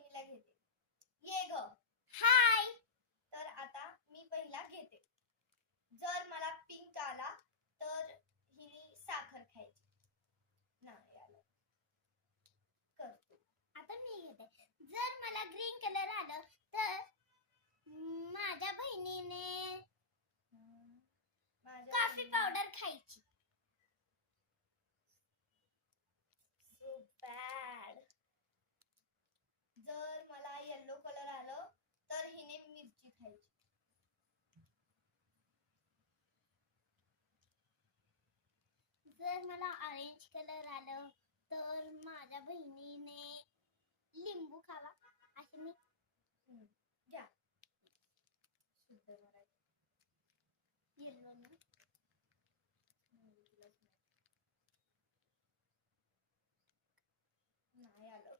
बहिणीला घेते. ये ग. हाय. तर आता मी पहिला घेते. जर मला पिंक आला तर हिने साखर खायची. नाही आलं कर. आता मी घेते. जर मला ग्रीन कलर आलं तर माझ्या बहिणीने कॉफी पावडर खायची. So bad. जर मला येलो कलर आलं तर हिने मिरची खायची. जर मला ऑरेंज कलर आलं तर माझ्या बहिणीने लिंबू खावा. असे मी घ्या. शुद्ध मराठी. येलो ना नाही आलं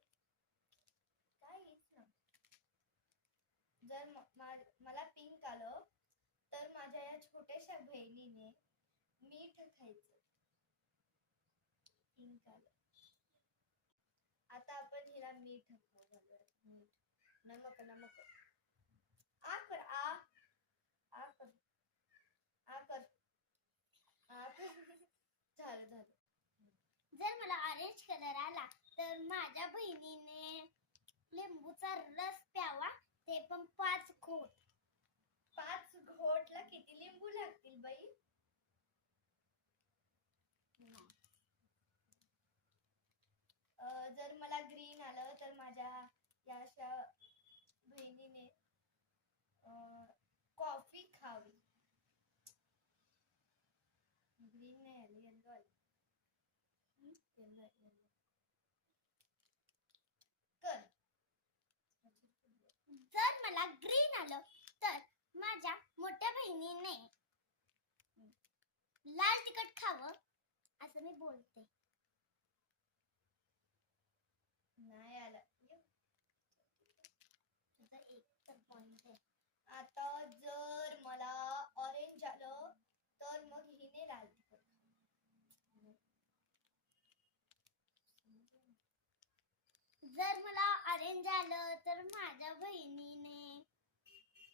काहीच ना. जर मला पिंक आलं तर माझ्या या छोट्याशा बहिणीने मीठ खायचं. पिंक आलं. आता आपण हिला मीठ घालूया. मीठ नमक नमक. आ कर आ आ कर आ कर आ कर. झालं झालं. जर मला ऑरेंज कलर आला तर माझ्या बहिणीने लिंबूचा रस प्यावा. ते पण 5 घोट. 5 घोटला किती लिंबू लागतील बाई? जर मला ग्रीन आलं तर माझ्या या अशा बहिणीने कॉफी खावी. ग्रीन नाही आली, येलो आली. येलो कर. जर मला ग्रीन आलं तर माझ्या मोठ्या बहिणीने लाल तिखट खावं असं मी बोलते. नाही आलं. तुझा एक तर पॉइंट आहे. आता जर मला ऑरेंज आलं तर मग हिने लाल तिखट. जर मला ऑरेंज आलं तर माझ्या बहिणीने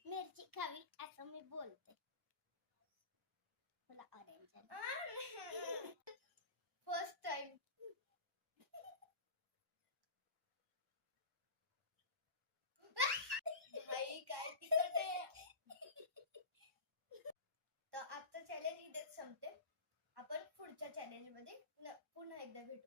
मिरची खावी असं मी बोलते. मला ऑरेंज आलं. First time. भाई काय तिखट आहे. तर आजचं चॅलेंज इथेच संपते. आपण पुढच्या चॅलेंज मध्ये पुन्हा एकदा भेटू.